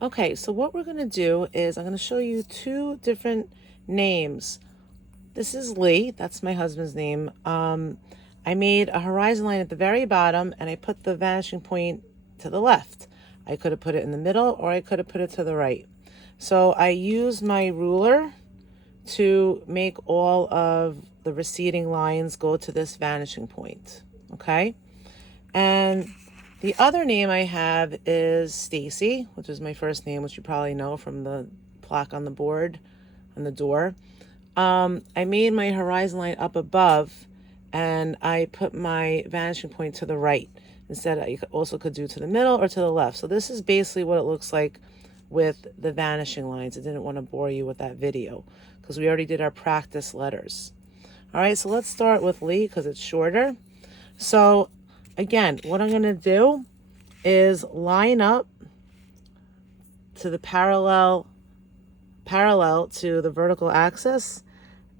Okay, so what we're going to do is I'm going to show you two different names. This is Lee. That's my husband's name. I made a horizon line at the very bottom and I put the vanishing point to the left. I could have put it in the middle or I could have put it to the right. So I used my ruler to make all of the receding lines go to this vanishing point. Okay? And the other name I have is Stacy, which is my first name, which you probably know from the plaque on the board, on the door. I made my horizon line up above and I put my vanishing point to the right. Instead, I also could do to the middle or to the left. So this is basically what it looks like with the vanishing lines. I didn't want to bore you with that video because we already did our practice letters. All right, so let's start with Lee because it's shorter. So again, what I'm going to do is line up to the parallel to the vertical axis,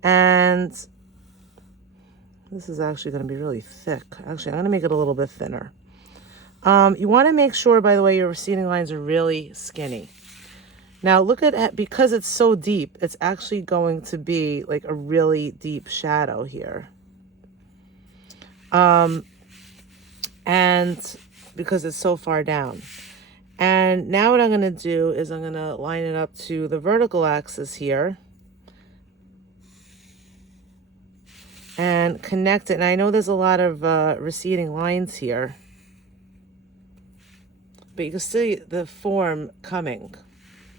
and this is actually going to be really thick. Actually, I'm going to make it a little bit thinner. You want to make sure, by the way, your receding lines are really skinny. Now look at it, because it's so deep, it's actually going to be like a really deep shadow here. And because it's so far down. And now what I'm going to do is I'm going to line it up to the vertical axis here and connect it. And I know there's a lot of receding lines here, but you can see the form coming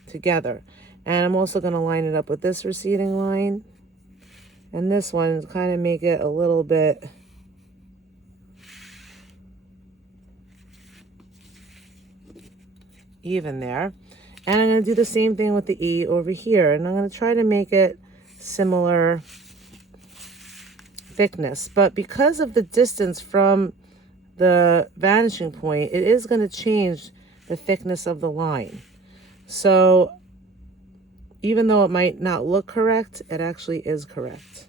together. And I'm also going to line it up with this receding line and this one to kind of make it a little bit even there. And I'm going to do the same thing with the E over here, and I'm going to try to make it similar thickness. But because of the distance from the vanishing point, it is going to change the thickness of the line. So even though it might not look correct, it actually is correct.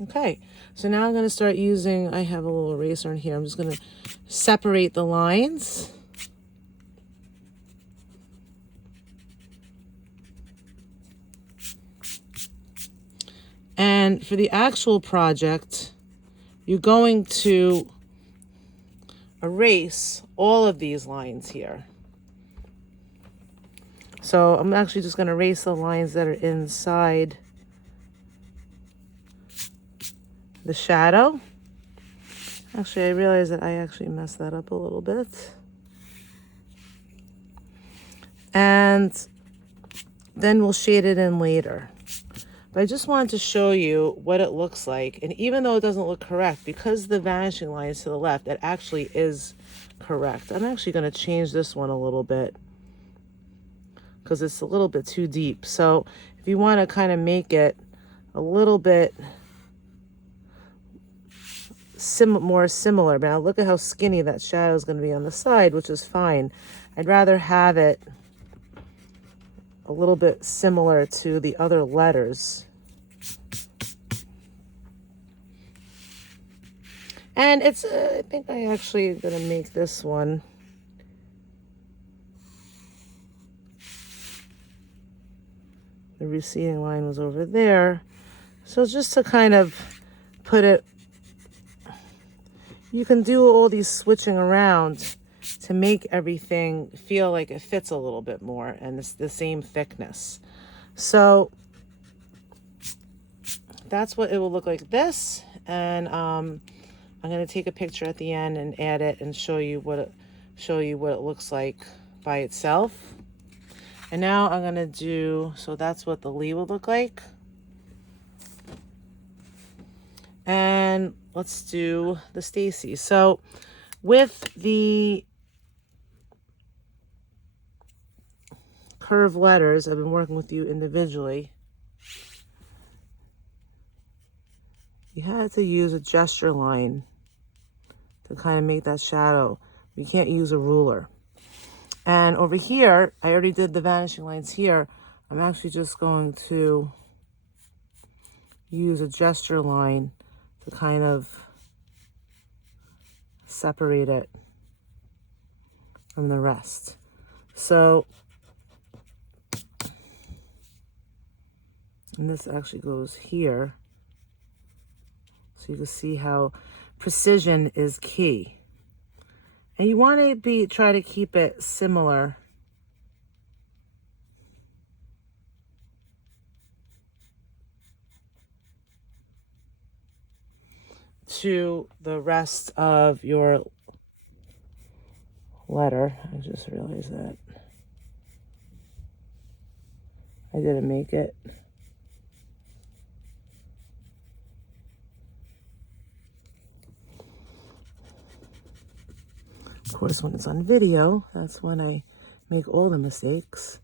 Okay, so now I'm going to start using, I have a little eraser in here. I'm just going to separate the lines. And for the actual project, you're going to erase all of these lines here. So I'm actually just going to erase the lines that are inside the shadow. Actually, I realize that I actually messed that up a little bit. And then we'll shade it in later. But I just wanted to show you what it looks like. And even though it doesn't look correct, because the vanishing line is to the left, it actually is correct. I'm actually going to change this one a little bit because it's a little bit too deep. So if you want to kind of make it a little bit more similar, now look at how skinny that shadow is going to be on the side, which is fine. I'd rather have it a little bit similar to the other letters. And it's, I think I actually am going to make this one the receding line was over there. So just to kind of put it, you can do all these switching around to make everything feel like it fits a little bit more and it's the same thickness. So that's what it will look like this. And I'm going to take a picture at the end and add it and show you what it looks like by itself. And now I'm going to do, so that's what the Lee will look like. And let's do the Stacy. So with the curved letters, I've been working with you individually. You had to use a gesture line to kind of make that shadow. You can't use a ruler. And over here, I already did the vanishing lines here. I'm actually just going to use a gesture line to kind of separate it. from the rest. So, and this actually goes here. So you can see how precision is key. And you want to try to keep it similar to the rest of your letter. I just realized that I didn't make it. Of course, when it's on video, that's when I make all the mistakes.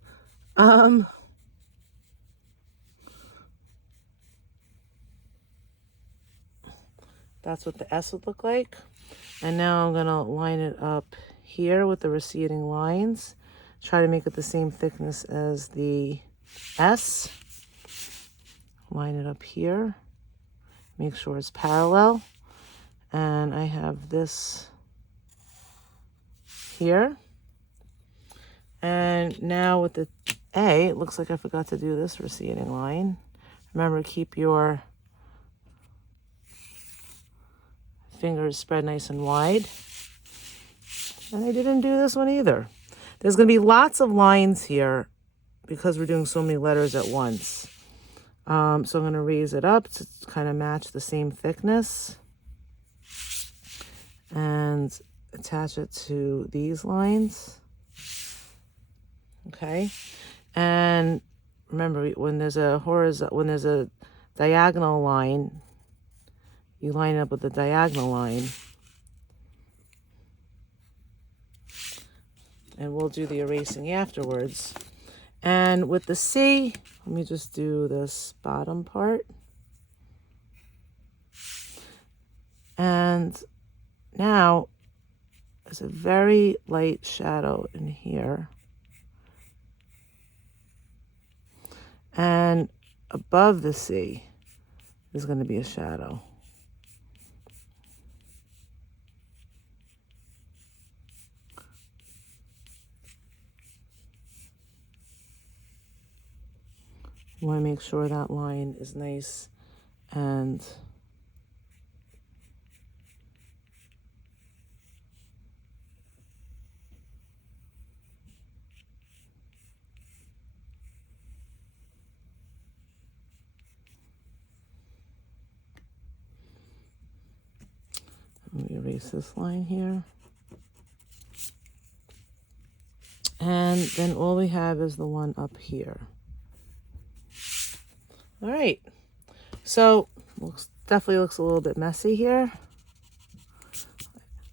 That's what the S would look like. And now I'm gonna line it up here with the receding lines. Try to make it the same thickness as the S. Line it up here. Make sure it's parallel. And I have this here. And now with the A, it looks like I forgot to do this receding line. Remember, keep your fingers spread nice and wide. And I didn't do this one either. There's going to be lots of lines here because we're doing so many letters at once. So I'm going to raise it up to kind of match the same thickness. And attach it to these lines. Okay. And remember, when there's a diagonal line, you line it up with the diagonal line. And we'll do the erasing afterwards. And with the C, let me just do this bottom part. And now there's a very light shadow in here. And above the C is going to be a shadow. You want to make sure that line is nice and let me erase this line here. And then all we have is the one up here. All right. So definitely looks a little bit messy here. You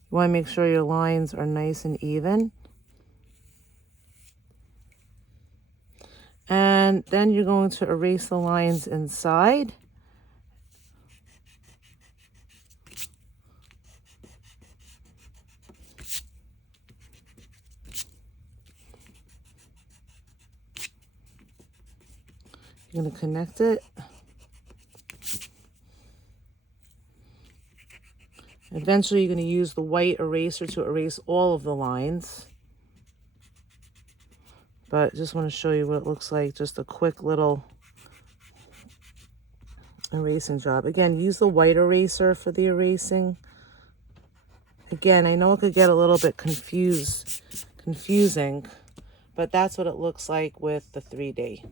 want to make sure your lines are nice and even. And then you're going to erase the lines inside. You're going to connect it. Eventually, you're going to use the white eraser to erase all of the lines. But just want to show you what it looks like. Just a quick little erasing job. Again, use the white eraser for the erasing. Again, I know it could get a little bit confusing, but that's what it looks like with the 3D.